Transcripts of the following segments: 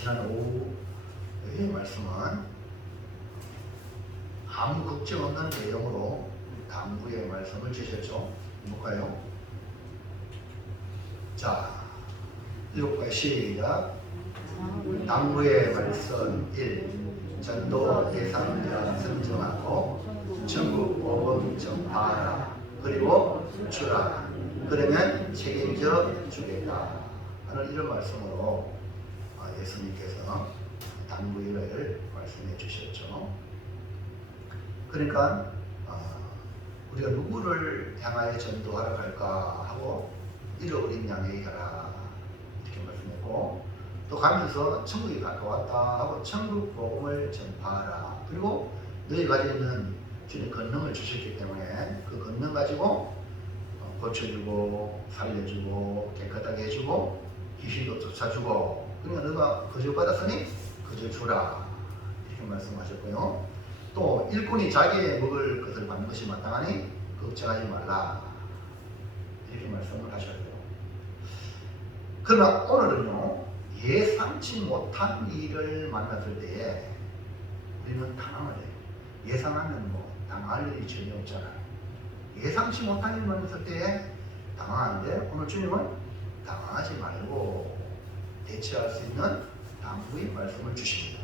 지난 오후의 말씀은 아무 걱정 없는 내용으로 당부의 말씀을 주셨죠. 볼까요? 자, 읽어볼까요? 시작. 당부의 말씀 1. 전도 대상자 선정하고 전국 복음 전파하라. 그리고 주라. 그러면 책임져 주겠다 하는 이런 말씀으로 예수님께서 당부일을 말씀해 주셨죠. 그러니까 우리가 누구를 향하여 전도하러 갈까 하고 잃어버린 양에게 가라 이렇게 말씀했고, 또 가면서 천국이 가까웠다 하고 천국 복음을 전파하라. 그리고 너희 가지고 있는 주님 권능을 주셨기 때문에 그 권능 가지고 고쳐주고 살려주고 깨끗하게 해주고 귀신도 쫓아주고, 그러니까 너가 거저 받았으니 거저 주라 이렇게 말씀하셨고요. 또 일꾼이 자기의 먹을 것을 받는 것이 마땅하니 걱정하지 말라 이렇게 말씀을 하셨고요. 그러나 오늘은요, 예상치 못한 일을 만났을 때에 우리는 당황을 해요. 예상하면 뭐 당할 일이 전혀 없잖아요. 예상치 못한 일을 만났을 때에 당황하는데, 오늘 주님은 당황하지 말고 대처할 수 있는 당부의 말씀을 주십니다.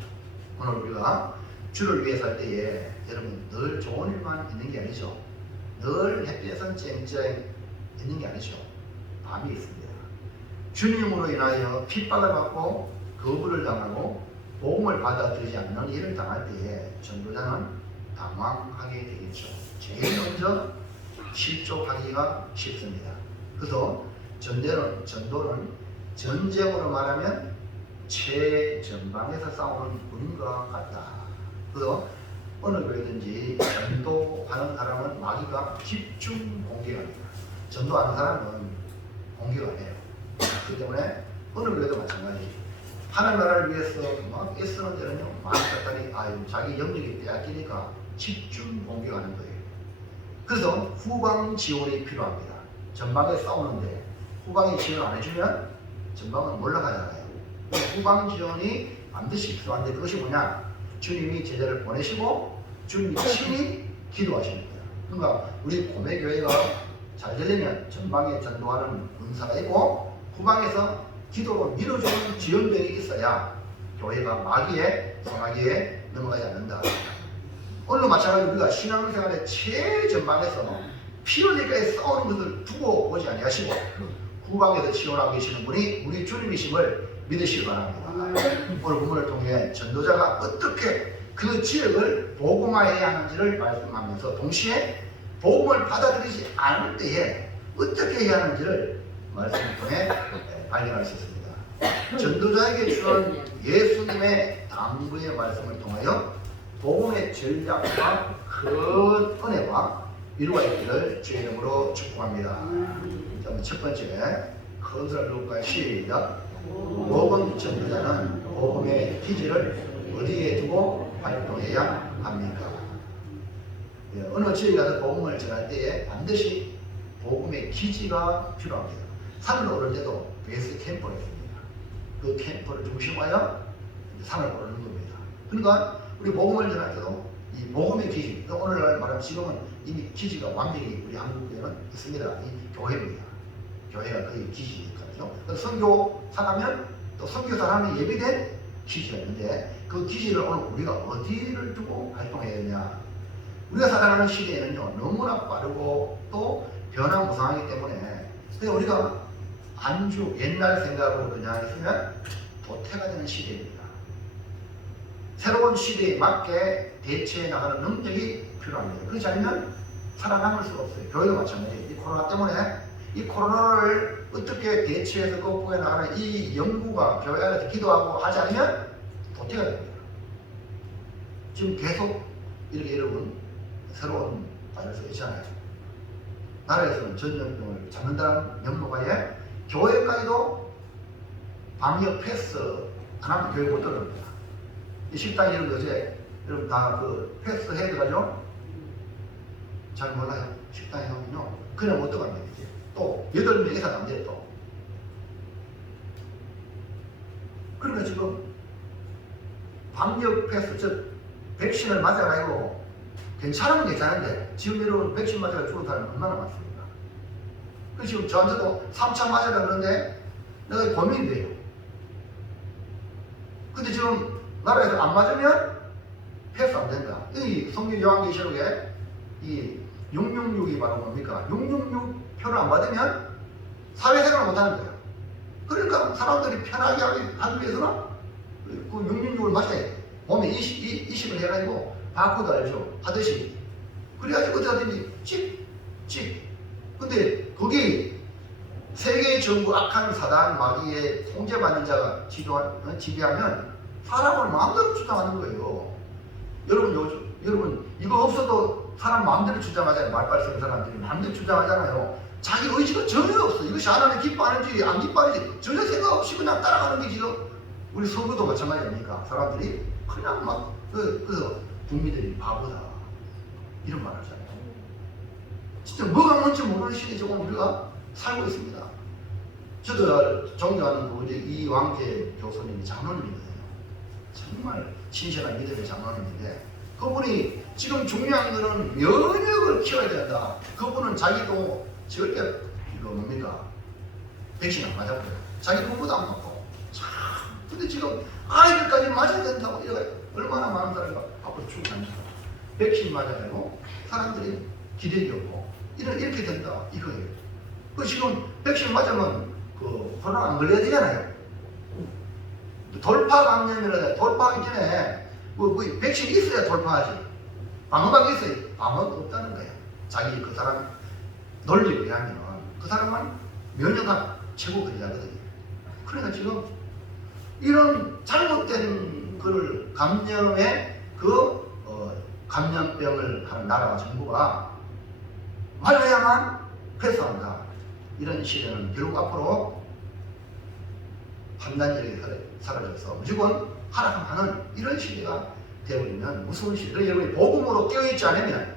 오늘 우리가 주를 위해 살 때에 여러분 늘 좋은 일만 있는 게 아니죠. 늘 햇볕은 쨍쨍 있는 게 아니죠. 밤이 있습니다. 주님으로 인하여 핍박을 받고 거부를 당하고 복음을 받아들이지 않는 일을 당할 때에 전도자는 당황하게 되겠죠. 제일 먼저 실족하기가 쉽습니다. 그래서 전도는 전쟁으로 말하면 최전방에서 싸우는 군과 같다. 그래서 어느 교회든지 전도하는 사람은 마귀가 집중 공격합니다. 전도하는 사람은 공격 안 해요. 그렇기 때문에 어느 교회도 마찬가지. 하나님 나라를 위해서 막 애쓰는 데는요, 많은 사람이 자기 영역이 빼앗기니까 집중 공격하는 거예요. 그래서 후방 지원이 필요합니다. 전방에 싸우는데 후방이 지원 안 해주면 전방은 몰락하잖아요. 후방 지원이 반드시 필요한데, 그것이 뭐냐? 주님이 제자를 보내시고 주님이 친히 기도하시는 거예요. 그러니까 우리 고매교회가 잘 되려면 전방에 전도하는 군사가 있고 후방에서 기도로 밀어주는 지원병이 있어야 교회가 마귀의 소나기에 넘어가지 않는다. 오늘도 마찬가지로 우리가 신앙생활의 최전방에서 필요니까에 싸우는 것을 두고 보지 아니하시고 후방에서 지원하고 계시는 분이 우리 주님이심을 믿으시기 바랍니다. 오늘 본문을 통해 전도자가 어떻게 그 지역을 복음화해야 하는지를 말씀하면서 동시에 복음을 받아들이지 않을 때에 어떻게 해야 하는지를 말씀을 통해 발견할 수 있습니다. 전도자에게 주는 예수님의 당부의 말씀을 통하여 복음의 전략과 큰 은혜와 위로가 있기를 주의 이름으로 축복합니다. 첫 번째, 큰 소리를 놓을까요? 시작. 복음 전도자는 복음의 기지를 어디에 두고 활동해야 합니까? 어느 지역에 가서 복음을 전할 때에 반드시 복음의 기지가 필요합니다. 산을 오를 때도 베이스 캠프가 있습니다. 그 캠프를 중심하여 산을 오르는 겁니다. 그러니까 우리 복음을 전할 때도 이 복음의 기지, 오늘날 말하면 지금은 이미 기지가 완전히 우리 한국에는 있습니다. 이 교회입니다. 교회가 거의 기지니까요. 선교 사가면 또 선교 사람이 예비된 기지가 있는데, 그 기지를 오늘 우리가 어디를 두고 활동해야 되냐? 우리가 살아가는 시대에는요, 너무나 빠르고 또 변화무쌍하기 때문에 우리가 안주 옛날 생각으로 그냥 있으면 도태가 되는 시대입니다. 새로운 시대에 맞게 대처해 나가는 능력이 필요합니다. 그렇지 않으면 살아남을 수가 없어요. 교회도 마찬가지예요. 이 코로나 때문에 이 코로나를 어떻게 대처해서 극복해 나가는 이 연구가 교회 안에서 기도하고 하지 않으면 도태가 됩니다. 지금 계속 이렇게 여러분 새로운 바이러스가 있잖아요. 나라에서는 전염병을 잡는다는 명목하에 교회까지도 방역 패스 안 하면 교회 못 들어갑니다. 이 식당 이런 거 어제 여러분 다 그 패스 해야 되가죠? 잘 몰라요. 식당에 가면요 그냥 못 들어갑니다. 이제 또 8명 이상 안 돼요. 또 그러니까 지금 방역 패스, 백신을 맞아가지고 괜찮으면 괜찮은데 지금 여러분 백신 맞아가 죽은 사람이 얼마나 많습니까? 그래서 지금 저한테도 3차 맞아라 그러는데 내가 고민이 돼요. 근데 지금 나라에서 안 맞으면 패스 안 된다. 이 성경 요한계시록에 이 666이 바로 뭡니까? 666 표를 안 받으면 사회생활을 못하는 거예요. 그러니까 사람들이 편하게 하기 위해서는 그 666을 맞아야 돼. 몸에 이식을 해가지고 바코드 알죠? 하듯이. 그래가지고 어디든지 찍. 근데 거기 세계 전부 악한 사단 마귀의 통제받는 자가 지배하면 사람을 마음대로 주장하는 거예요. 여러분 이거 없어도 사람 마음대로 주장하잖아요. 말빨 쓰는 사람들이 마음대로 주장하잖아요. 자기 의지가 전혀 없어. 이것이 하나님 기뻐하는지 안 기뻐하는지 전혀 생각 없이 그냥 따라가는 게 지금 우리 선거도 마찬가지 아닙니까? 사람들이 그냥 막 국민들이 바보다 이런 말 하잖아요. 진짜 뭐가 뭔지 모르는 시대에 조금 우리가 살고 있습니다. 저도 존경하는 우리 이왕재 교수님이 장로님이거든요. 정말 신실한 믿음의 장로님인데 그분이 지금 중요한 거는 면역을 키워야 된다. 그분은 자기도 절대 이거 뭡니까? 백신 안 맞았고요. 자기 부모도 안 맞고. 참. 근데 지금 아이들까지 맞아야 된다고 이래 얼마나 많은 사람이 앞으로 죽어갑니다. 백신 맞아야고 사람들이 기대기 없고 이렇게 된다 이거예요. 그 지금 백신 맞으면 그 코로나 안 걸려야 되잖아요. 돌파 감염이라 돌파하기 전에 뭐 백신 있어야 돌파하지. 방어막이 있어야 방어가 없다는 거예요. 자기 그 사람 논리에 의하면 그 사람만 면역학 최고 권위자거든요. 그러니까 지금 이런 잘못된 그 감염의 감염병을 하는 나라와 정부가 맞아야만 패스한다. 이런 시대는 결국 앞으로 판단력이 사라져서 무조건 하락하는 이런 시대가 되어버리면 무서운 시대. 여러분이 복음으로 깨어있지 않으면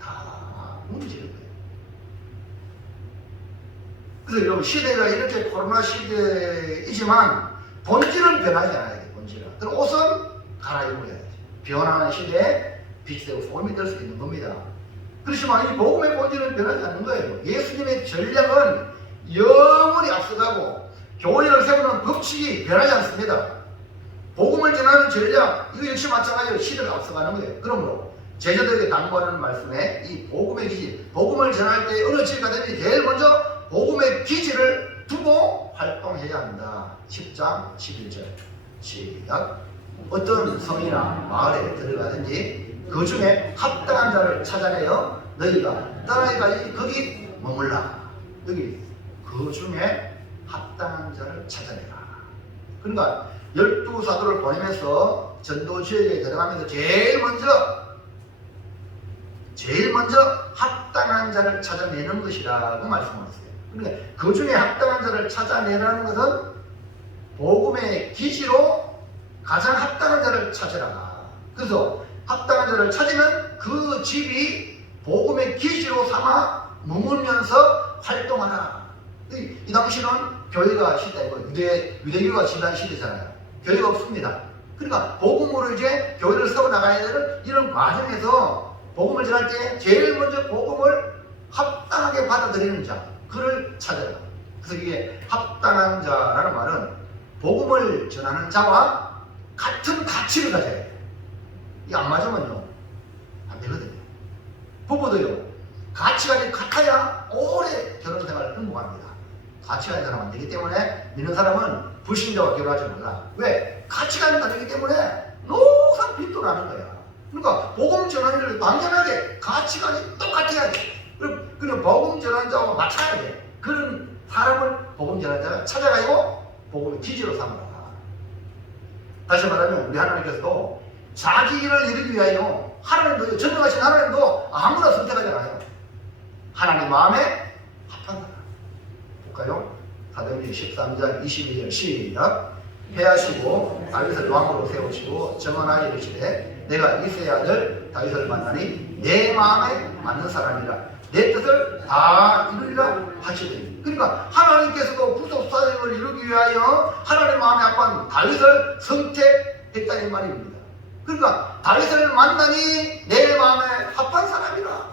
다 무너지는 거예요. 그래서 여러분 시대가 이렇게 코로나 시대이지만 본질은 변하지 않아야 돼. 본질은. 그럼 옷은 갈아입어야 돼. 변하는 시대에 빛이 되고 소금이 될 수 있는 겁니다. 그렇지만 이 복음의 본질은 변하지 않는 거예요. 예수님의 전략은 영원히 앞서가고 교회를 세우는 법칙이 변하지 않습니다. 복음을 전하는 전략, 이거 역시 마찬가지로 시대를 앞서가는 거예요. 그러므로 제자들에게 당부하는 말씀에 이 복음의 기지, 복음을 전할 때 어느 지가든지 제일 먼저 복음의 기지를 두고 활동해야 한다. 10장 11절 시작. 어떤 성이나 마을에 들어가든지 그 중에 합당한 자를 찾아내어 너희가 따라가야지 거기 머물라. 여기 그 중에 합당한 자를 찾아내라. 그러니까 12사도를 보내면서 전도 지역에 들어가면서 제일 먼저 합당한 자를 찾아내는 것이라고 말씀하셨어요. 그러니까 그 중에 합당한 자를 찾아내라는 것은 복음의 기지로 가장 합당한 자를 찾으라. 그래서 합당한 자를 찾으면 그 집이 복음의 기지로 삼아 머물면서 활동하라. 이 당시는 교회가 시대고 유대교가 지난 시대잖아요. 교회가 없습니다. 그러니까 복음으로 이제 교회를 세워나가야 되는 이런 과정에서 복음을 전할 때 제일 먼저 복음을 합당하게 받아들이는 자, 그를 찾아라. 그래서 이게 합당한 자라는 말은 복음을 전하는 자와 같은 가치를 가져야 돼요. 이게 안 맞으면요 안 되거든요. 부부도요 가치관이 같아야 오래 결혼생활을 행복합니다. 가치관이 다르면 안 되기 때문에 믿는 사람은 불신자와 결혼하지 말라. 왜? 가치관이 다르기 때문에 노상 빚도 나는 거야. 그러니까 복음 전환자를 당연하게 가치관이 똑같아야 돼. 그럼 복음 전환자와 맞춰야 돼. 그런 사람을 복음 전환자가 찾아가고 복음의 기지로 삼아라. 다시 말하면 우리 하나님께서도 자기 일을 이루기 위하여 하나님도 전능하신 하나님도 아무나 선택하지 않아요. 하나님 마음에 합한 사람. 볼까요? 사도행전 13장 22절 시작. 패하시고 다윗을 왕으로 세우시고 정언하여 이르시되 내가 이새의 아들 다윗을 만나니 내 마음에 맞는 사람이라 내 뜻을 다 이루리라 하시더니. 그러니까 하나님께서도 구속 사역을 이루기 위하여 하나님 마음에 합한 다윗을 했다 이 말입니다. 그러니까 다윗을 만나니 내 마음에 합한 사람이라.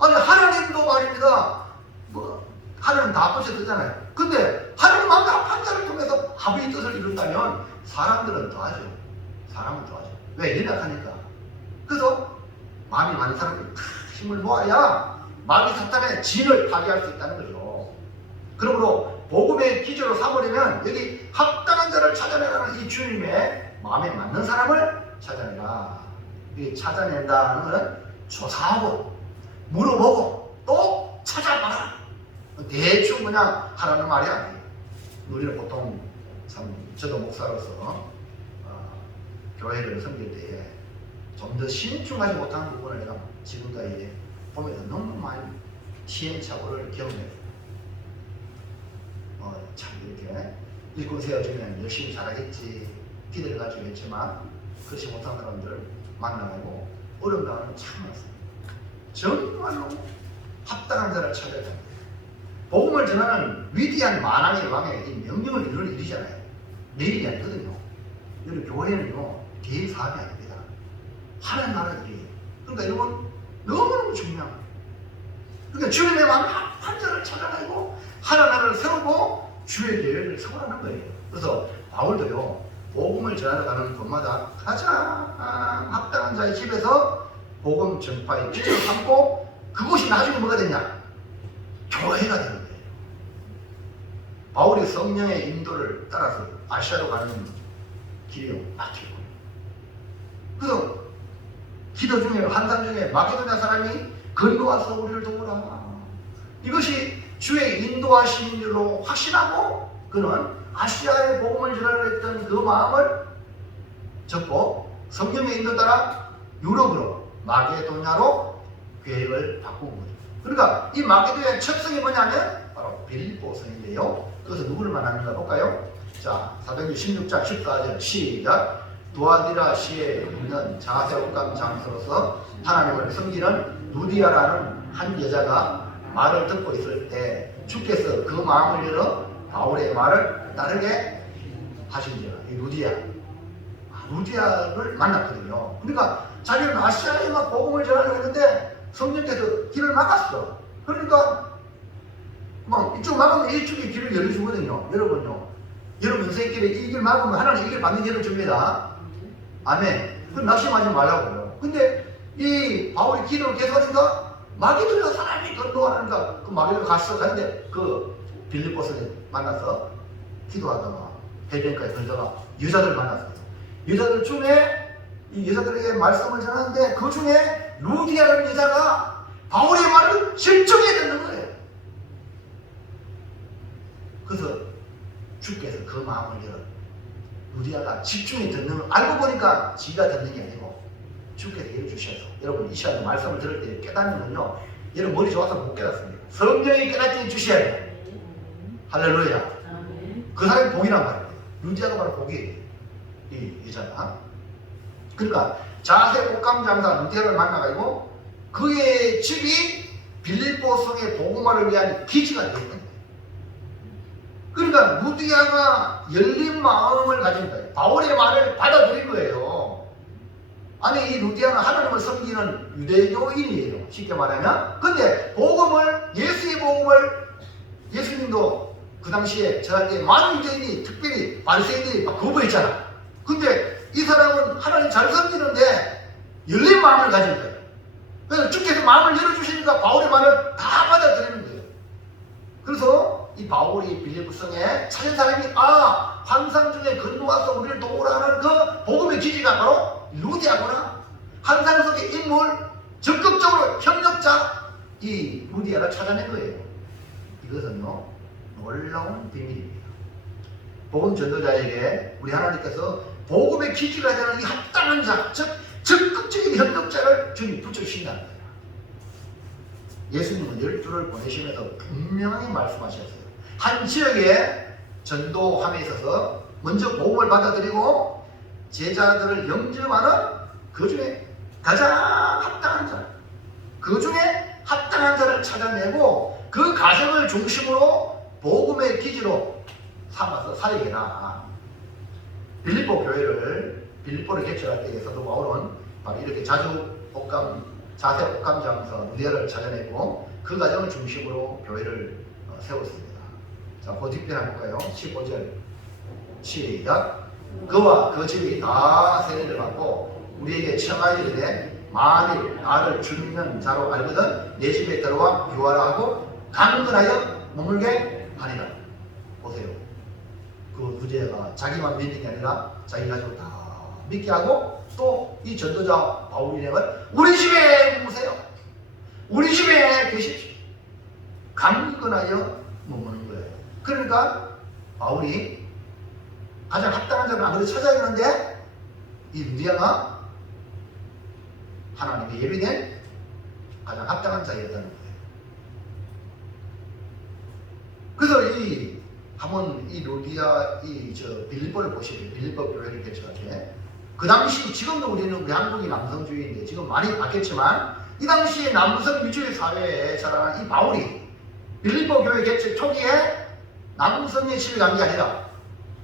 아니 하나님도 말입니다. 뭐 하나님 다 보셨잖아요. 근데 하나님 마음에 합한 자를 통해서 합의 뜻을 이룬다면 사람들은 더하죠. 사람은 더하죠. 왜? 연약하니까. 그래서 마음이 많은 사람들이 다 힘을 모아야 마귀 사탄의 진을 파괴할 수 있다는 거죠. 그러므로 복음의 기조로 삼으려면 여기 합당한 자를 찾아내라는 이 주님의 마음에 맞는 사람을 찾아내라. 이 찾아낸다는 것은 조사하고 물어보고 또 찾아봐라. 대충 그냥 하라는 말이 아니에요. 우리는 보통 참 저도 목사로서 교회를 섬길 때에 좀 더 신중하지 못한 부분을 내가 지금까지 보면서 너무 많이 시행착오를 경험했어요. 참 이렇게 일꾼 세워주면 열심히 잘하겠지 기대를 가지고 했지만 그렇지 못한 사람들 만나고 어려운 당하는 참 많습니다. 정말로 합당한 자를 찾아야 합니다. 복음을 전하는 위대한 만왕의 왕의 이 명령을 이루는 일이잖아요. 내 일이 아니거든요. 여러분 교회는요 개인 사업이 아닙니다. 하나님 나라 일이에요. 그러니까 여러분 너무너무 중요한 거예요. 그러니까 주님의 마음 합한 자를 찾아내고 하나님 나라를 세우고 주의 계획을 세우라는 거예요. 그래서 바울도요 복음을 전하러 가는 곳마다 가장 합당한 자의 집에서 복음 전파의 기초를 삼고 그곳이 나중에 뭐가 되냐? 교회가 되는 거예요. 바울이 성령의 인도를 따라서 아시아로 가는 길이요 막히고 그래서 기도 중에 환상 중에 마게도냐 사람이 건너와서 우리를 도우라. 이것이 주의 인도하심인 줄로 확신하고 그는 아시아의 복음을 전하려 했던 그 마음을 접고 성령의 인도 따라 유럽으로 마게도냐로 계획을 바꾼 거죠. 그러니까 이 마게도냐의 첩성이 뭐냐면 바로 빌립보 성인데요. 그래서 누구를 만나는가 볼까요? 자, 사도행전 16장 14절 시작. 두아디라 시에 있는 자세옥감 장소로서 하나님을 섬기는 루디아라는 한 여자가 말을 듣고 있을 때 주께서 그 마음을 열어 바울의 말을 따르게 하신지라. 이 루디아를 만났거든요. 그러니까 자기는 아시아에만 복음을 전하려고 했는데 성령께서 길을 막았어. 그러니까 막 이쪽 막으면 이쪽에 길을 열어주거든요. 여러분요, 여러분 인생의 길에 이 길 막으면 하나님 이 길 받는 길을 줍니다. 아멘. 그럼 낙심하지 말라고요. 근데 이 바울이 기도를 계속하니까 마게도냐 사람이 건너가니까 그 마게도냐 갔어. 가는데 그 빌립보서를 만나서 기도하다가 해변가에 걸다가 여자들 만났어요. 여자들 중에 이 여자들에게 말씀을 전하는데 그 중에 루디아라는 여자가 바울의 말을 집중해 듣는 거예요. 그래서 주께서 그 마음을 열어 루디아가 집중해 듣는 걸 알고 보니까 지가 듣는 게 아니고 주께서 열어주셔서 여러분 이 시간에 말씀을 들을 때 깨닫는 건요 여러분 머리 좋아서 못 깨닫습니다. 성령이 깨닫게 해주셔야 돼요. 할렐루야. 그 사람이 복이란 말이에요. 루디아가 바로 복이 이 여자가. 그러니까 자세 옷감 장사 루디아를 만나가지고 그의 집이 빌립보 성의 복음화를 위한 기지가 되었던 거예요. 그러니까 루디아가 열린 마음을 가진 거예요. 바울의 말을 받아들인 거예요. 아니 이 루디아는 하나님을 섬기는 유대교인이에요. 쉽게 말하면. 근데 복음을 예수의 복음을 예수님도 그 당시에 전할 때 많은 유대인이 특별히 바리새인들이 막 거부했잖아. 근데 이 사람은 하나님 잘 섬기는데 열린 마음을 가진 거예요. 그래서 주께서 마음을 열어주시니까 바울의 말을 다 받아들이는 거예요. 그래서 이 바울이 빌립보성에 찾은 사람이 환상 중에 건너와서 우리를 도우라는 그 복음의 기지가 바로 루디아구나. 환상 속의 인물, 적극적으로 협력자 이 루디아를 찾아낸 거예요. 이것은요 놀라운 비밀입니다. 복음 전도자에게 우리 하나님께서 복음의 기지가 되는 이 합당한 자, 즉 적극적인 협력자를 주님 붙여주신다는 거예요. 예수님은 12를 보내시면서 분명히 말씀하셨어요. 한 지역에 전도함에 있어서 먼저 복음을 받아들이고 제자들을 영접하는 그 중에 가장 합당한 자, 그 중에 합당한 자를 찾아내고 그 가정을 중심으로 복음의 기지로 삼아서 사역해라. 빌립보 교회를 빌립보를 개척할 때에 사도 바울은 바로 이렇게 자세 옥감장서 루디아를 찾아냈고 그 과정을 중심으로 교회를 세웠습니다. 자, 그 뒷편 한번 볼까요? 15절 시작. 그와 그 집이 다 세례를 받고 우리에게 청하이르되 만일 나를 죽는 자로 알거든 내 집에 들어와 유하라 하고 강건하여 머물게 하니라. 보세요. 그 루디아가 자기만 믿는 게 아니라 자기 가족을 다 믿게 하고 또 이 전도자 바울이행을 우리 집에 머무세요. 우리 집에 계십시오. 강건하여 머무는 거예요. 그러니까 바울이 가장 합당한 자를 아무리 찾아야 되는데 이 루디아가 하나님의 예비된 가장 합당한 자였다는 거예요. 그래서 한번 이 루디아 빌립보를 보시면 빌립보 교회를 개척할 때 그 당시 지금도 우리 한국이 남성주의인데 지금 많이 바뀌었지만 이 당시에 남성 위주의 사회에 자라난 이 바울이 빌립보 교회 개척 초기에 남성의 집에 간 게 아니라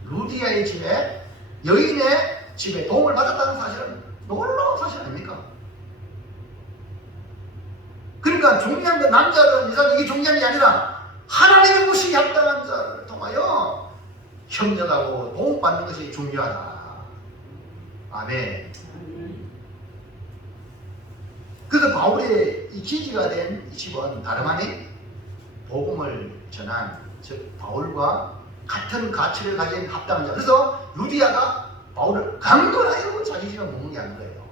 루디아의 집에 여인의 집에 도움을 받았다는 사실은 놀라운 사실 아닙니까? 그러니까 중요한 건 남자든 여자든 이게 중요한 게 아니라 하나님의 모시기 합당한 자를 통하여 협력하고 도움받는 것이 중요하다. 아멘. 그래서 바울의 이 기지가 된 이 집은 다름 아닌 복음을 전한 즉 바울과 같은 가치를 가진 합당한 자. 그래서 루디아가 바울을 강건하여 자기 집에 머문 게 아닌 거예요.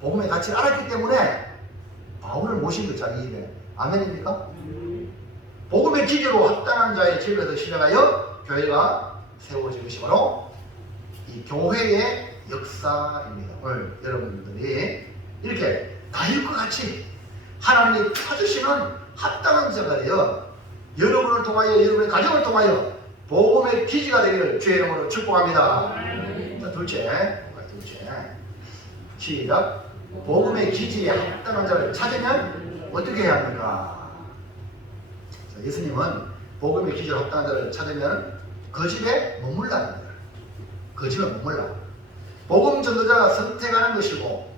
복음의 가치를 알았기 때문에 바울을 모신 거 자기 집에. 아멘입니까? 복음의 기지로 합당한 자의 집에서 시작하여 교회가 세워진 것이 바로 이 교회의 역사입니다. 오늘 여러분들이 이렇게 다윗과 같이 하나님이 찾으시는 합당한 자가 되어 여러분을 통하여 여러분의 가정을 통하여 복음의 기지가 되기를 주의 이름으로 축복합니다. 자, 둘째 시작. 복음의 기지에 합당한 자를 찾으면 어떻게 해야 합니까? 자, 예수님은 복음의 기지에 합당한 자를 찾으면 그 집에 머물라는 거예요. 그 집에 머물라. 복음 전도자가 선택하는 것이고,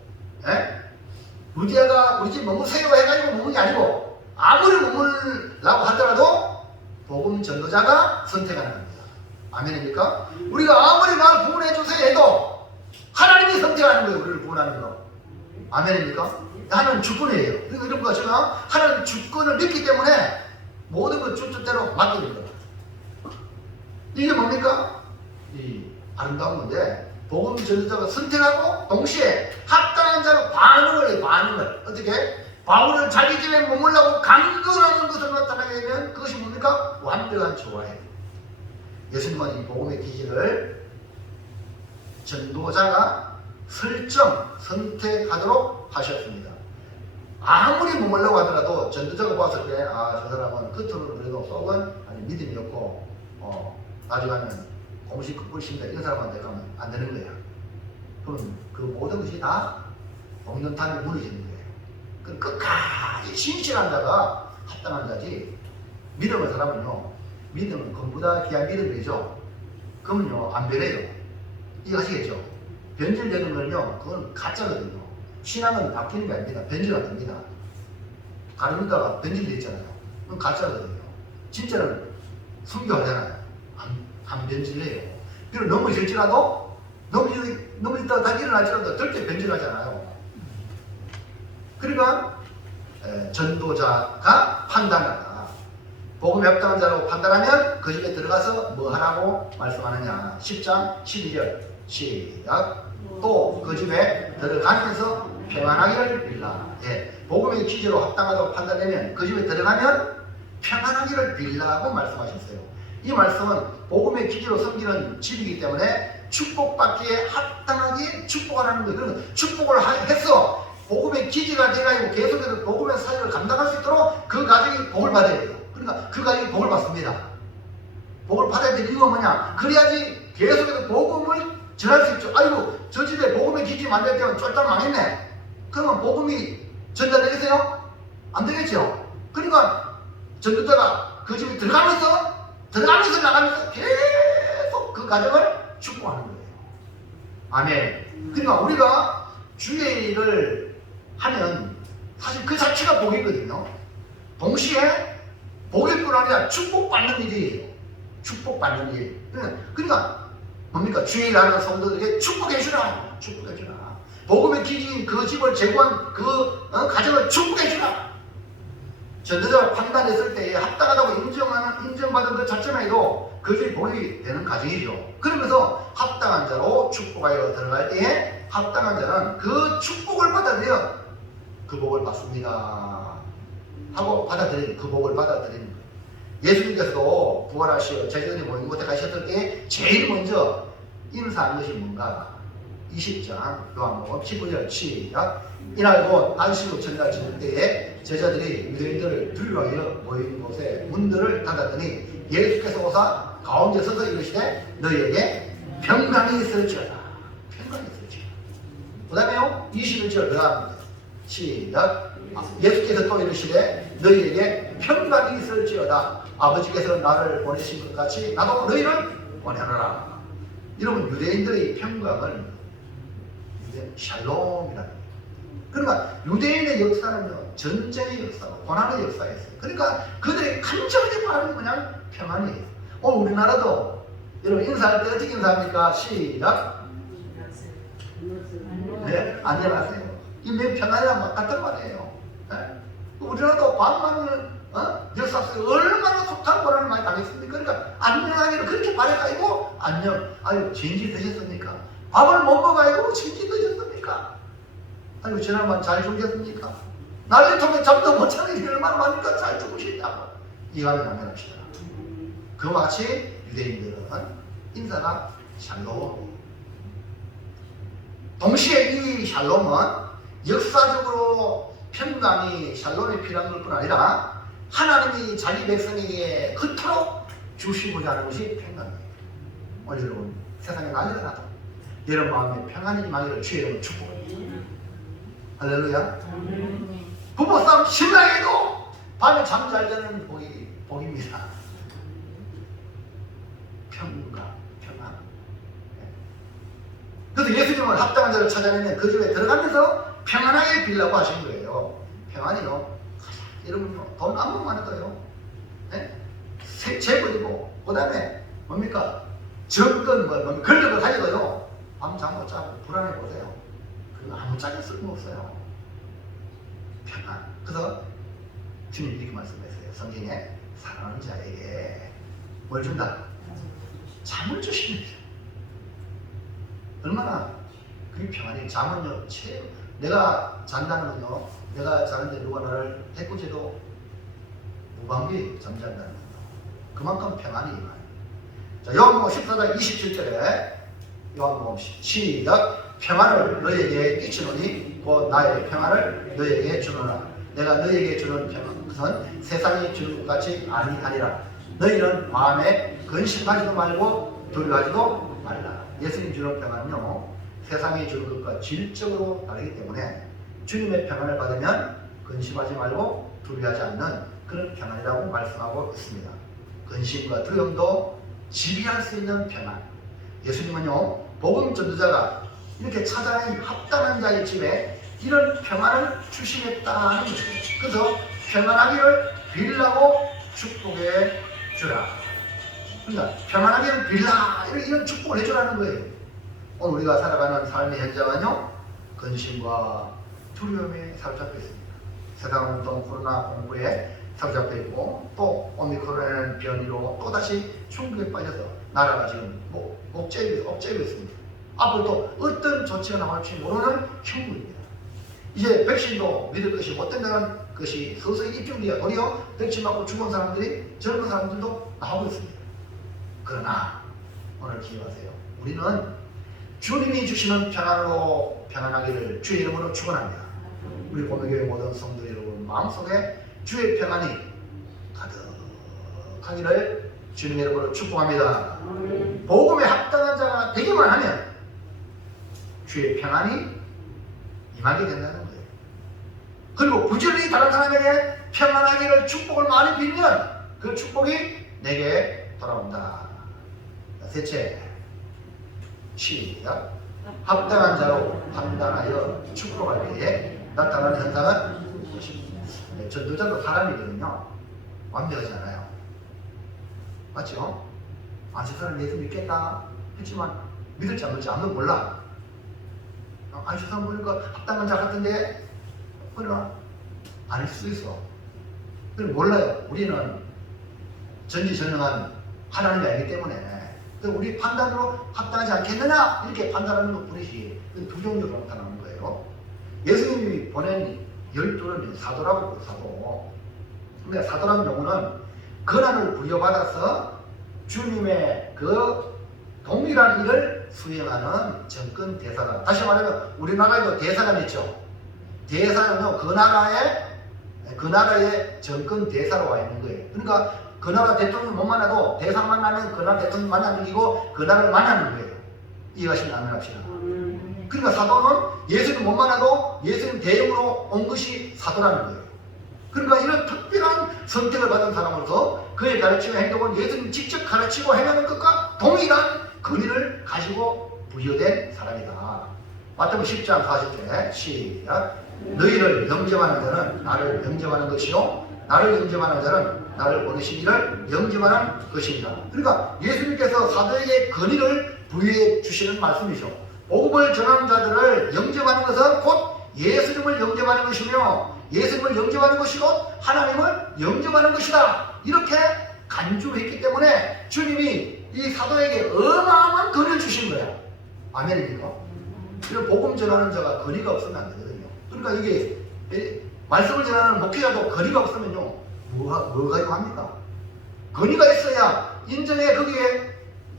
루디아가 우리 집 머무세요 해가지고 머문 게 아니고 아무리 머물라고 하더라도 복음 전도자가 선택하는 겁니다. 아멘입니까? 우리가 아무리 날 구원해 주세요 해도 하나님이 선택하는 거예요. 우리를 구원하는 거. 아멘입니까? 하나님 주권이에요. 그리고 이런 것처럼 하나님 주권을 믿기 때문에 모든 걸 주뜻대로 맡기는 거예요. 이게 뭡니까? 이 아름다운 건데 복음 전도자가 선택하고 동시에 합당한 자로 반응을 어떻게? 바울을 자기 집에 머물라고 강건하는 것을 나타나게 되면 그것이 뭡니까? 완벽한 조화예요. 예수님은 이 복음의 기지를 전도자가 설정 선택하도록 하셨습니다. 아무리 머물라고 하더라도 전도자가 봤을 때 저 사람은 겉으로는 그래도 속은 믿음이 없고 나중에는 공식 급불신다 이런 사람한테 가면 안 되는 거야. 그럼 그 모든 것이 다 복면탄이 무너지는 거예요. 그럼 끝까지 신실한 자가 합당한 자지. 믿음의 사람은요, 믿음은 금보다 귀한 믿음이죠. 그러면요 안 변해요. 이거 아시겠죠? 변질되는 거는요 그건 가짜거든요. 신앙은 바뀌는 게 아닙니다. 변질 안 됩니다. 가르다가 변질돼 있잖아요. 그건 가짜거든요. 진짜는 순교하잖아요. 안 변질해요. 그리고 넘어질지라도 넘어졌다가 다시 일어날지라도 절대 변질하잖아요. 그러니까 전도자가 판단한다. 복음에 합당한 자로 판단하면 그 집에 들어가서 뭐 하라고 말씀하느냐. 10장 12절 시작. 또 그 집에 들어가면서 평안하기를 빌라. 복음의 기지로 합당하다고 판단되면 그 집에 들어가면 평안하기를 빌라고 말씀하셨어요. 이 말씀은 복음의 기지로 섬기는 집이기 때문에 축복받기에 합당하게 축복하라는 거예요. 그러면 축복을 해서 복음의 기지가 돼가지고 계속해서 복음의 사역을 감당할 수 있도록 그 가정이 복을 받아야 돼요. 그러니까 그 가정이 복을 받습니다. 복을 받아야 될 이유가 뭐냐? 그래야지 계속해서 복음을 전할 수 있죠. 아이고 저 집에 복음의 기지 만들 때면 쫄딱 망했네. 그러면 복음이 전달되겠어요? 안 되겠죠. 그러니까 전도자가 그 집에 들어가면서 나가면서 계속 그 가정을 축복하는 거예요. 아멘. 그러니까 우리가 주의 일을 하면 사실 그 자체가 복이거든요. 동시에 복일 뿐 아니라 축복받는 일이에요. 축복받는 일. 그러니까 뭡니까? 주의 일 하는 성도들에게 축복해주라. 축복해주라. 복음의 기준 그 집을 제공한 그 가정을 축복해주라. 전도자가 판단했을 때에 합당하다고 인정받은 그 자체만 해도 그것이 복이 되는 가정이죠. 그러면서 합당한 자로 축복하여 들어갈 때에 합당한 자는 그 축복을 받아들여 그 복을 받습니다 하고 받아들이는, 그 복을 받아들이는 거예요. 예수님께서도 부활하시어 제자들이 모인 곳에 가셨을 때 제일 먼저 인사한 것이 뭔가? 20장 요한복음 19절 시작. 이날 곧 안식 전날 지낼 때에 제자들이 유대인들을 두려워하여 모인 곳에 문들을 닫았더니 예수께서 오사 가운데 서서 이르시되 너희에게 평강이 있을지어다. 평강이 있을지어다. 그 다음에요 21절 요한 시작. 예수께서 또 이르시되 너희에게 평강이 있을지어다. 아버지께서 나를 보내신 것 같이 나도 너희를 보내노라. 여러분 유대인들의 평강을 샬롬이라는 거예요. 그러니까 유대인의 역사는요 전쟁의 역사고 고난의 역사였어요. 그러니까 그들의 감정이 바라는 그냥 평안이에요. 오늘 우리나라도 여러분 인사할 때 어떻게 인사합니까? 시작. 네, 안녕하세요. 이게 평안이랑 같은 말이에요. 네? 우리나라도 반만을 역사 속에 얼마나 속한 고난을 많이 당했습니까? 그러니까 안녕하기를 그렇게 바래가지고 안녕. 아유 진지 드셨습니까? 밥을 못 먹어가지고 진지 드셨습니까? 아유 지난번 잘 주무셨습니까? 난리통에 잠도 못 자는 일이 얼마나 많으니까 잘 주무시냐고 이가를 남겨합시다. 그와 같이 유대인들은 인사가 샬롬. 동시에 이 샬롬은 역사적으로 평강이 샬롬이 필요한 것뿐 아니라 하나님이 자기 백성에게 그토록 주시고자 하는 것이 평강이에요. 오늘 여러분 세상에 난리가 나도 여러분 마음에 평안이 임하기를 주의 이름으로 축복합니다. 할렐루야. 부부싸움 심하게 해도 밤에 잠 잘 자는 복입니다. 평강, 평안. 그래서 예수님은 합당한 자를 찾아내면 그 집에 들어가면서 평안하게 빌라고 하신 거예요. 평안이요. 여러분 돈 한 번만 해도요. 네? 재벌이고 그 다음에 뭡니까? 정권 권력을 가지고요. 밤 잠 못 자고 불안해 보세요. 그거 아무짝에 쓸모없어요. 평안. 그래서 주님 이렇게 말씀했어요. 성경에 사랑하는 자에게 뭘 준다? 잠을 주십니다. 얼마나 그게 평안이 잠은요. 내가 잔다는 건요. 내가 자는데 누가 나를 해코지도 무방비 잠잔다는 거예요. 그만큼 평안이 임해요. 자, 요한복음 14장 27절에 요한복음 시작. 평안을 너희에게 끼치노니 곧 나의 평안을 너희에게 주노라. 내가 너희에게 주는 평안 그것은 세상이 주는 것 같이 아니라 너희는 마음에 근심하지도 말고 두려워하지도 말라. 예수님 주는 평안은요 세상이 주는 것과 질적으로 다르기 때문에 주님의 평안을 받으면 근심하지 말고 두려워하지 않는 그런 평안이라고 말씀하고 있습니다. 근심과 두려움도 지배할 수 있는 평안. 예수님은요 복음 전도자가 이렇게 찾아낸 합당한 자의 집에 이런 평안을 주시겠다는 거예요. 그래서 평안하기를 빌라고 축복해 주라. 그러니까 평안하기를 빌라 이런 축복을 해주라는 거예요. 오늘 우리가 살아가는 삶의 현장은요 근심과 두려움에 사로잡혀 있습니다. 세상은 또 코로나 공부에 사로잡혀 있고 또 오미크론이라는 변이로 또다시 충격에 빠져서 나라가 지금 옥죄이고 있습니다. 앞으로도 어떤 조치가 나올지 모르는 형국입니다. 이제 백신도 믿을 것이 못된 다는 것이 서서히 입증되어 도리어 백신 맞고 죽은 사람들이 젊은 사람들도 나오고 있습니다. 그러나 오늘 기억하세요. 우리는 주님이 주시는 평안으로 평안하기를 주의 이름으로 축원합니다. 우리 고명교회 모든 성도 여러분 마음속에 주의 평안이 가득하기를 주님의 이름으로 축복합니다. 복음에 합당한 자가 되기만 하면 주의 평안이 임하게 된다는 거예요. 그리고 부지런히 다른 사람에게 평안하기를 축복을 많이 빌면 그 축복이 내게 돌아온다. 셋째, 시작. 합당한 자로 판단하여 축복할 때에 나타나는 현상은 무엇입니까? 전도자도 사람이거든요. 완벽하지 않아요. 맞죠? 아, 저 사람 예수 믿겠다 했지만 믿을지 안 믿을지 아무도 몰라. 아, 저 사람 보니까 합당한 자 같은데 그러나 아닐 수도 있어. 그럼 몰라요. 우리는 전지전능한 하나님이 아니기 때문에 우리 판단으로 합당하지 않겠느냐 이렇게 판단하는 것 뿐이지 두 종류로 나타나는 거예요. 예수님이 보낸 12는 사도라고 사도. 근데 사도라는 용어는 권한을 부여받아서 주님의 그 동일한 일을 수행하는 정권 대사관. 다시 말하면 우리나라에도 대사관 있죠. 대사는요 그 나라의 정권 대사로 와 있는 거예요. 그러니까 그 나라 대통령 못 만나도 대사 만나면 그 나라 대통령 만나는 기고 그 나라를 만나는 거예요. 이해하시면 안 합시다. 그러니까 사도는 예수님 못 만나도 예수님 대용으로 온 것이 사도라는 거예요. 그러니까 이런 특별한 선택을 받은 사람으로서 그의 가르침의 행동은 예수님 직접 가르치고 행하는 것과 동일한 권위를 가지고 부여된 사람이다. 마태복음 10장 40절 시작. 너희를 영접하는 자는 나를 영접하는 것이요 나를 영접하는 자는 나를 보내신 이를 영접하는 것입니다. 그러니까 예수님께서 사도에게 권위를 부여해 주시는 말씀이죠. 복음을 전하는 자들을 영접하는 것은 곧 예수님을 영접하는 것이며 예수님을 영접하는 것이고 하나님을 영접하는 것이다. 이렇게 간주했기 때문에 주님이 이 사도에게 어마어마한 권위를 주신 거야. 아멘입니까? 이런 복음 전하는 자가 권위가 없으면 안 되거든요. 그러니까 이게 말씀을 전하는 목회자도 권위가 없으면요 뭐가 요합니까? 권위가 있어야 인정해 거기에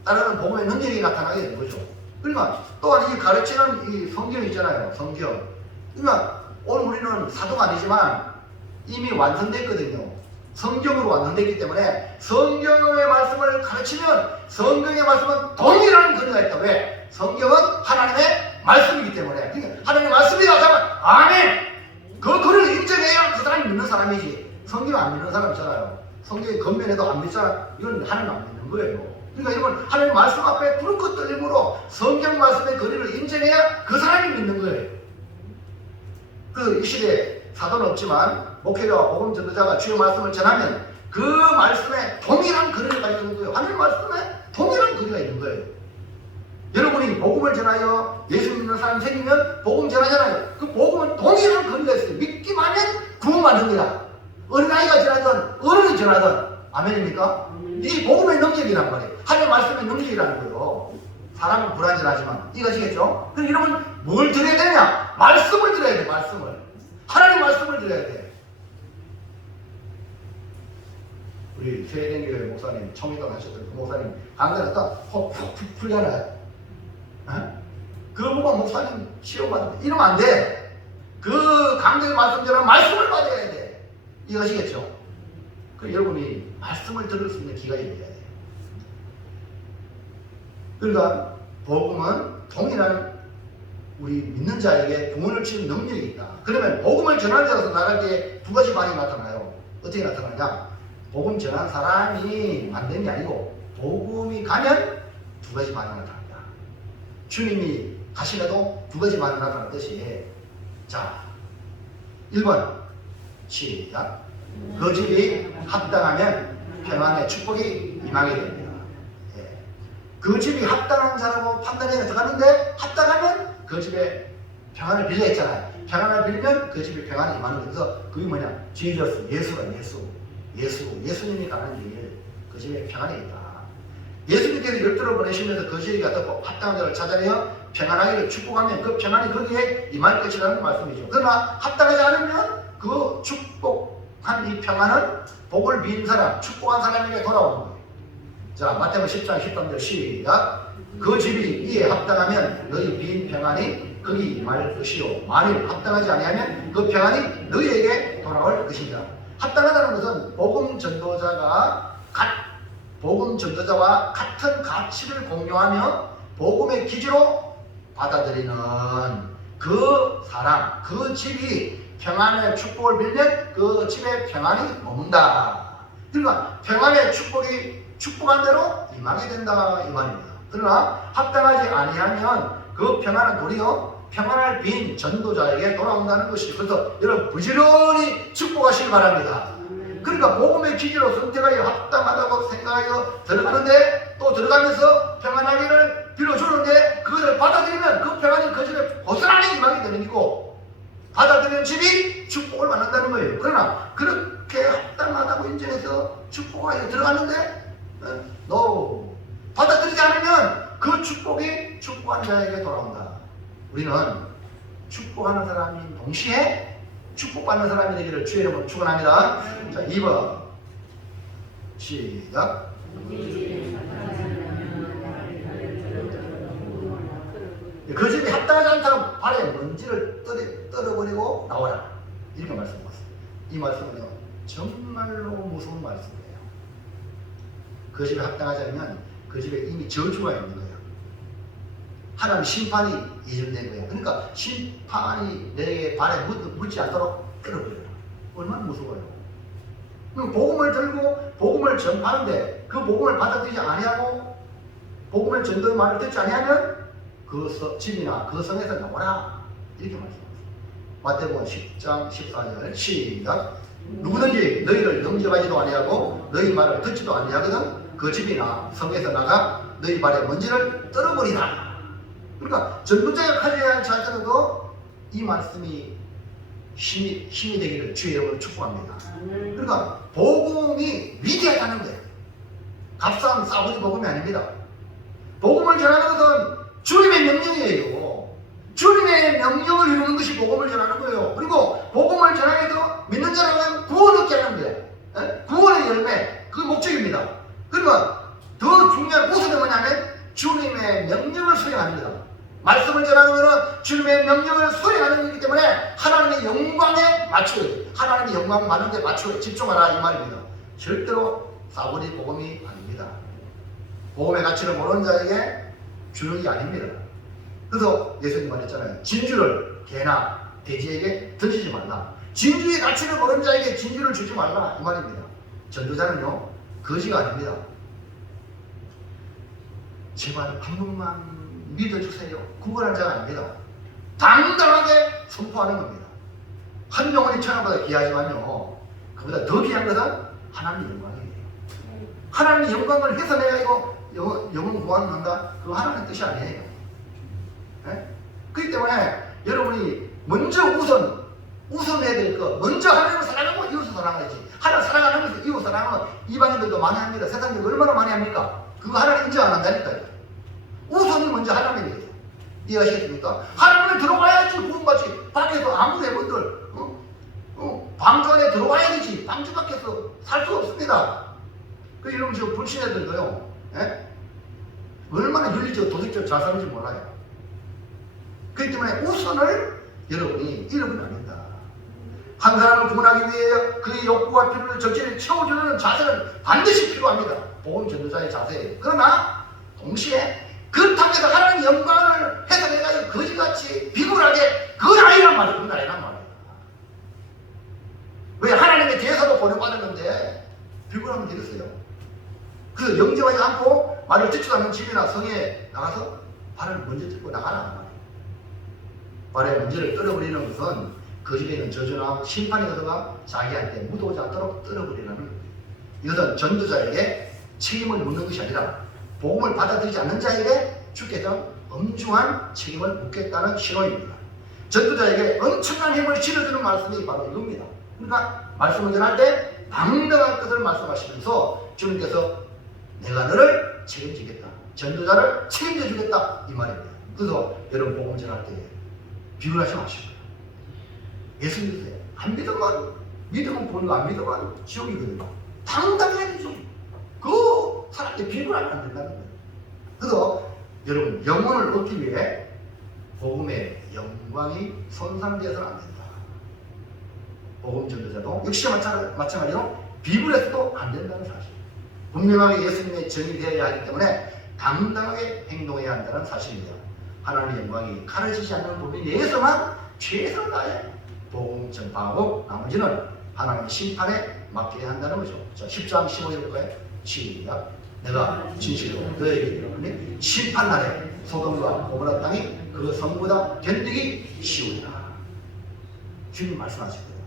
따르는 복음의 능력이 나타나게 되는 거죠. 그러니까 또한 이 가르치는 이 성경 있잖아요. 성경. 그러니까 오늘 우리는 사도가 아니지만 이미 완성됐거든요. 성경으로 완성됐기 때문에 성경의 말씀을 가르치면 성경의 말씀은 동일한 권위가 있다. 왜? 성경은 하나님의 말씀이기 때문에. 그러니까 하나님의 말씀이 나타나면 아멘! 그 권위를 인정해야 그 사람이 믿는 사람이지. 성경 안 믿는 사람 있잖아요. 성경의 겉면에도 안 믿잖아. 이건 하나님 안 믿는 거예요. 그러니까 이건 하나님 말씀 앞에 불꽃 떨림으로 성경 말씀의 권위를 인정해야 그 사람이 믿는 거예요. 이 시대에 사도는 없지만 목회자와 복음 전도자가 주의 말씀을 전하면 그 말씀에 동일한 권위를 가지고 있는 거예요. 하나님 말씀에 동일한 권위가 있는 거예요. 여러분이 복음을 전하여 예수 믿는 사람이 생기면 복음 전하잖아요. 그 복음은 동일한 권위가 있어요. 믿기만 하면 구원받는 거야. 어린아이가 전하든 어른이 전하든. 아멘입니까? 이 복음의 능력이란 말이에요. 하나님 말씀의 능력이라는 거예요. 사람은 불안전하지만 이것이겠죠? 그럼 여러분 뭘 드려야 되냐? 말씀을 드려야 돼. 말씀을. 하나님 말씀을 드려야 돼. 우리 세den교회 목사님 청이동 하셨던 그 목사님 강단에 딱 푹 풀잖아요. 그거 보고 목사님 치료받는다. 이러면 안 돼. 그 강단의 말씀 전하면 말씀을 받아야 돼. 이해하시겠죠? 그 여러분이 말씀을 들을 수 있는 기간이 돼야 돼요. 그러니까 복음은 동일한 우리 믿는 자에게 구원을 주는 능력이 있다. 그러면 복음을 전하는 자로서 나갈 때 두 가지 반응이 나타나요. 어떻게 나타나냐? 복음 전한 사람이 안 되는 게 아니고 복음이 가면 두 가지 반응이 나타납니다. 주님이 가시라도 두 가지 반응이 나타났듯이 자 1번 시작. 그 집이 합당하면 평안의 축복이 임하게 됩니다. 예. 그 집이 합당한 자라고 판단해 들어가는데 합당하면 그 집에 평안을 빌려 했잖아요. 평안을 빌리면 그 집에 평안이 임하는 거예요. 그래서 그게 뭐냐? 지저스, 예수님이 가는 길, 그 집에 평안이 있다. 예수님께서 열두를 보내시면서 그 집이 어떻고 합당한 자를 찾아내어 평안하기를 축복하면 그 평안이 거기에 임할 것이라는 말씀이죠. 그러나 합당하지 않으면 그 축복한 이 평안은 복을 빈 사람, 축복한 사람에게 돌아오는 거예요. 자, 마태복음 10장 13절 시작. 그 집이 이에 합당하면 너희 빈 평안이 거기 임할 것이요 만일 합당하지 아니하면 그 평안이 너희에게 돌아올 것입니다. 합당하다는 것은 복음 전도자와 같은 가치를 공유하며 복음의 기지로 받아들이는 그 사람, 그 집이 평안의 축복을 빌면 그 집에 평안이 머문다. 그러니까 평안의 축복이 축복한 대로 임하게 된다 이 말입니다. 그러나 합당하지 아니하면 그 평안한 도리요 평안을 빈 전도자에게 돌아온다는 것이. 그래서 여러분 부지런히 축복하시기 바랍니다. 그러니까 복음의 기지로 선택하여 합당하다고 생각하여 들어가는데 또 들어가면서 평안하기를 빌어주는데 그것을 받아들이면 그 평안이 그 집에 고스란히 임하게 되는 거고 받아들이는 집이 축복을 받는다는 거예요. 그러나 그렇게 합당하다고 인정해서 축복하여 들어갔는데 너 받아들이지 않으면 그 축복이 축복한 자에게 돌아온다. 우리는 축복하는 사람인 동시에 축복받는 사람이 되기를 주의 이름으로 축원합니다. 자, 2번 시작. 그 집이 합당하지 않다면 발에 먼지를 떨어버리고 나오라. 이렇게 말씀하셨습니다. 이 말씀은요 정말로 무서운 말씀이에요. 그 집에 합당하지 않으면 그 집에 이미 저주가 있는 거예요. 하나님 심판이 예정된 거예요. 그러니까 심판이 내게 발에 묻지 않도록 떨어버려요. 얼마나 무서워요. 복음을 들고 복음을 전파하는데 그 복음을 받아들이지 아니하고 복음을 전도의 말을 듣지 아니하면 그 집이나 그 성에서 나오라. 이렇게 말씀하셨어요. 마태복음 10장 14절 시작. 누구든지 너희를 영접하지도 아니하고 너희 말을 듣지도 아니하거든 그 집이나 성에서 나가 너희 발에 먼지를 떨어버리라. 그러니까 전도자가 가져야 할 자세도 이 말씀이 힘이 되기를 주의 이름으로 축복합니다. 그러니까 복음이 위대하다는 거예요. 값싼 싸구려 복음이 아닙니다. 복음을 전하는 것은 주님의 명령이에요. 주님의 명령을 이루는 것이 복음을 전하는 거예요. 그리고 복음을 전하면서 믿는 자라면 구원을 얻게 하는 거예요. 구원의 열매, 그 목적입니다. 그러면 더 중요한 우선은 뭐냐면 주님의 명령을 수행합니다. 말씀을 전하는 것은 주님의 명령을 수행하는 것이기 때문에 하나님의 영광에 맞춰야 돼요. 하나님의 영광 받는 데 맞춰 집중하라 이 말입니다. 절대로 싸구리 복음이 아닙니다. 복음의 가치를 모르는 자에게 주는 게 아닙니다. 그래서 예수님 말했잖아요. 진주를 개나 돼지에게 던지지 말라. 진주의 가치를 모르는 자에게 진주를 주지 말라 이 말입니다. 전도자는요 거지가 아닙니다. 제발 한 번만 믿어주세요. 구원할 자가 아닙니다. 당당하게 선포하는 겁니다. 한 영혼이 천하보다 귀하지만요 그보다 더 귀한 것은 하나님의 영광이에요. 하나님의 영광을 해서 내가 이거 영혼 구원한다? 그거 하나님의 뜻이 아니에요. 네? 그렇기 때문에 여러분이 먼저 우선해야 될 거 먼저 하나님을 사랑하고 이웃을 사랑하지. 하나님 사랑하면서 이웃 사랑하면 이방인들도 많이 합니다. 세상에 얼마나 많이 합니까? 그거 하나님 인정 안 한다니까요. 우선이 먼저 하나님이에요. 이해하시겠습니까? 하나님을 들어와야지 구원받지. 밖에서 아무리 해본들 방주 안에 들어와야 되지. 방주 밖에서 살 수 없습니다. 그 여러분 지금 불신애들도요 얼마나 윤리적 도덕적 잘 사는지 몰라요. 그렇기 때문에 우선을 여러분이 잃어버리면 안 된다. 한 사람을 구원하기 위해 그의 욕구와 필요를 적절히 채워주는 자세는 반드시 필요합니다. 복음 전도자의 자세예요. 그러나 동시에 그렇다고 해서 하나님 영광을 해서 내가 거지같이 비굴하게 그건 아니란 말이에요. 그건 아니란 말이에요. 왜 하나님의 제사도 보내받았는데 비굴하면 되겠어요. 그래서 영접하지 않고 말을 듣지도 않는 집이나 성에 나가서 발을 먼저 뜯고 나가라 말이에요. 발에 먼지를 떨어버리는 것은 그 집에 있는 저주나 심판의 요소가 자기한테 묻어오지 않도록 떨어버리라는 거예요. 이것은 전도자에게 책임을 묻는 것이 아니라 복음을 받아들이지 않는 자에게 주께서 엄중한 책임을 묻겠다는 신호입니다. 전도자에게 엄청난 힘을 실어주는 말씀이 바로 이겁니다. 그러니까 말씀을 전할 때 당당한 것을 말씀하시면서 주님께서 내가 너를 책임지겠다. 전도자를 책임져 주겠다 이 말입니다. 그래서 여러분 복음 전할 때 비굴하지 마시고요. 예수 믿으세요. 안 믿으면 보는 거 안 믿으면 지옥이거든요. 당당해야 되죠. 그 사람들이 비굴하면 안 된다는 거예요. 그래서 여러분 영혼을 얻기 위해 복음의 영광이 손상되어서는 안 된다. 복음 전도자도 역시 마찬가지로 비굴해서도 안 된다는 사실. 분명하게 예수님의 정이 되어야 하기 때문에 당당하게 행동해야 한다는 사실입니다. 하나님의 영광이 가려지지 않는 부분에 대해서만 최선을 다해 복음 전파하고 나머지는 하나님의 심판에 맡겨야 한다는 거죠. 자, 10장 15절 볼까요? 시작. 내가 진실로 너에게 이르노니 심판날에 소돔과 고모라 땅이 그 성보다 견디기 쉬우리라. 주님 말씀하시거든요.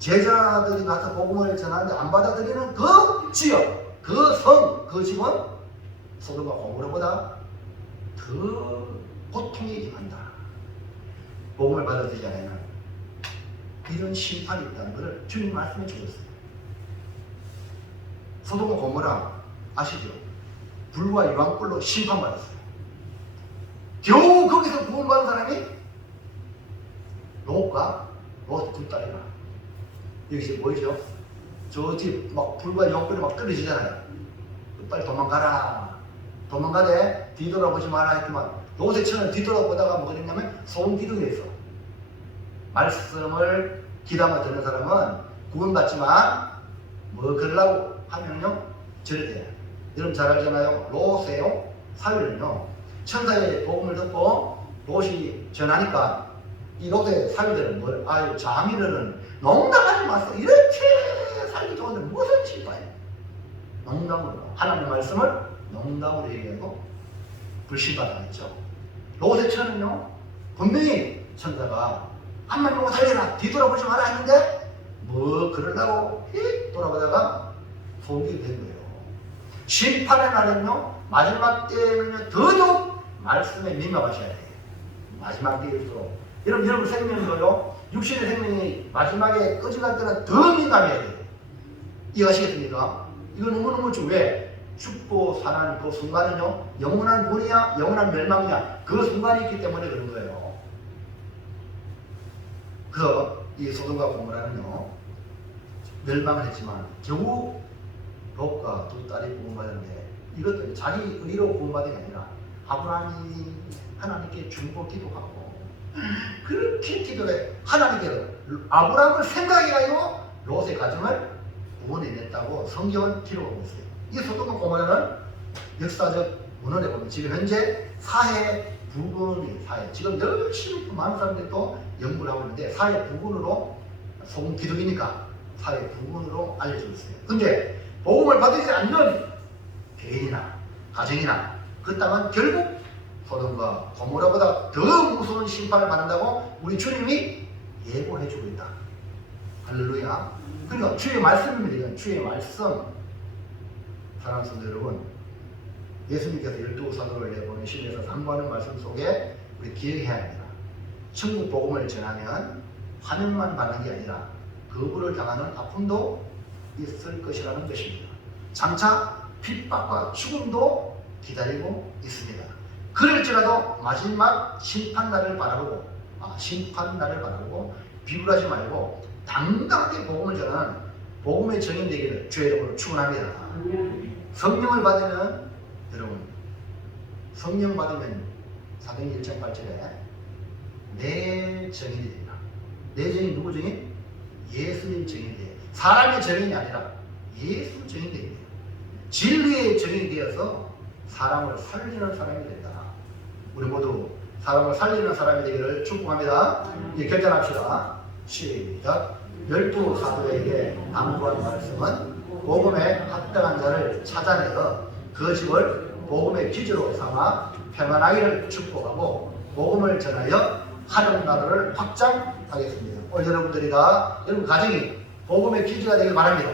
제자들이 가서 복음을 전하는데 안 받아들이는 그 지역, 그 성, 그 집은 소돔과 고모라보다 더 고통이 임한다. 복음을 받아들이지 않으면 이런 심판이 있다는 것을 주님 말씀해 주셨어요. 소돔과 고모라 아시죠? 불과 유황불로 심판받았어요. 겨우 거기서 구원받은 사람이 롯과 롯 두 딸이라. 여기서 보이죠? 저 집 막 불과 유황불이 막 떨어지잖아요. 빨리 도망가라. 도망가되 뒤돌아보지 마라 했지만 롯의 처는 뒤돌아보다가 뭐가 됐냐면 소금 기둥이 있어. 말씀을 귀담아 듣는 사람은 구원받지만 뭐 그러려고 하면요 저래 돼요. 여러분 잘 알잖아요. 롯의 사위는요 천사의 복음을 듣고 롯이 전하니까 이 롯의 사위들은 뭘 아유 장인어른 농담하지 마세요. 이렇게 살기 좋은데 무슨 실패예요. 농담으로 하나님의 말씀을 농담으로 얘기하고 불신받아냈죠. 롯의 처는요 분명히 천사가 한만 보고 살려라 뒤돌아보지 마라 했는데 뭐 그러려고 돌아보다가 소금이 된 거예요. 심판의 날은요 마지막 때에는요 더더욱 말씀에 민감하셔야 돼요. 마지막 때일수록 여러분 생명도요 육신의 생명이 마지막에 꺼져갈 때는 더 민감해야 돼요. 이해하시겠습니까? 이거 너무너무 중요해. 죽고 사는 그 순간은요 영원한 구원이야 영원한 멸망이야 그 순간이 있기 때문에 그런 거예요. 그래서 이 소돔과 고모라는요 멸망을 했지만 겨우 롯과 두 딸이 구원받았는데 이것도 자기 의로 구원받은 게 아니라 아브라함이 하나님께 중보 기도하고 그렇게 기도해 하나님께서 아브라함을 생각이 아니고 롯의 가정을 구원해냈다고 성경은 기록하고 있어요. 이 소돔과 고모라는 역사적 문헌에 보면 지금 현재 사해 부근이 사해 지금 열심히 많은 사람들이 또 연구를 하고 있는데 사해 부근으로 소금 기둥이니까 사해 부근으로 알려지고 있어요. 근데 복음을 받지 않는 개인이나 가정이나 그 땅은 결국 소돔과 고모라보다 더 무서운 심판을 받는다고 우리 주님이 예고해주고 있다. 할렐루야. 그러니까 주의 말씀입니다. 주의 말씀. 사랑하는 성도 여러분, 예수님께서 12사도를 내보내시면서 상고하는 말씀 속에 우리 기억해야 합니다. 천국 복음을 전하면 환영만 받는 게 아니라 거부를 당하는 아픔도 있을 것이라는 것입니다. 장차 핍박과 죽음도 기다리고 있습니다. 그럴지라도 마지막 심판날을 바라보고 비굴하지 말고 당당하게 복음을 전하는 복음의 증인 되기를 주의 이름으로 축원합니다. 성령을 받으면 여러분 성령 받으면 사도행 1장 8절에 내 증인이 됩니다. 내 증인 누구 증인? 예수님 증인이 돼요. 사람의 증인이 아니라 예수 증인이 됩니다. 진리의 증인이 되어서 사람을 살리는 사람이 된다. 우리 모두 사람을 살리는 사람이 되기를 축복합니다. 이제 결단합시다. 시작. 12사도에게 당부한 말씀은 복음에 합당한 자를 찾아내어 그 집을 복음의 기지로 삼아 평안하기를 축복하고 복음을 전하여 하늘 나라를 확장하겠습니다. 오늘 여러분들이가 여러분 가정이 복음의 기지가 되길 바랍니다.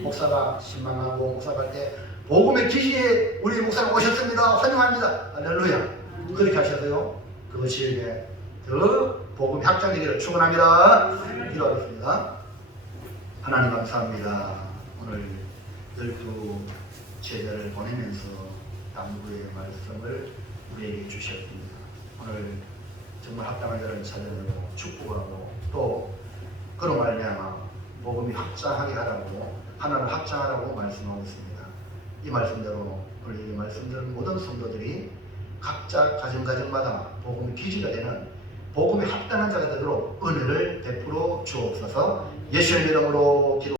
목사가 신방하고 목사 갈 때 복음의 기지에 우리 목사가 오셨습니다. 환영합니다. 할렐루야. 그렇게 하셔서요. 그것이 더 복음이 확장되기를 축원합니다. 기도하겠습니다. 하나님 감사합니다. 오늘 12 제자를 보내면서 당부의 말씀을 우리에게 주셨습니다. 오늘 정말 합당한 자를 찾아내고 축복하고 또 그런 말미암아 복음이 확장하게 하라고 하나를 확장하라고 말씀하고 있습니다. 이 말씀대로 오늘 이 말씀들은 모든 성도들이 각자 가정마다 복음의 기지가 되는 복음에 합당한 자가 되도록 은혜를 베풀어 주옵소서. 예수의 이름으로 기도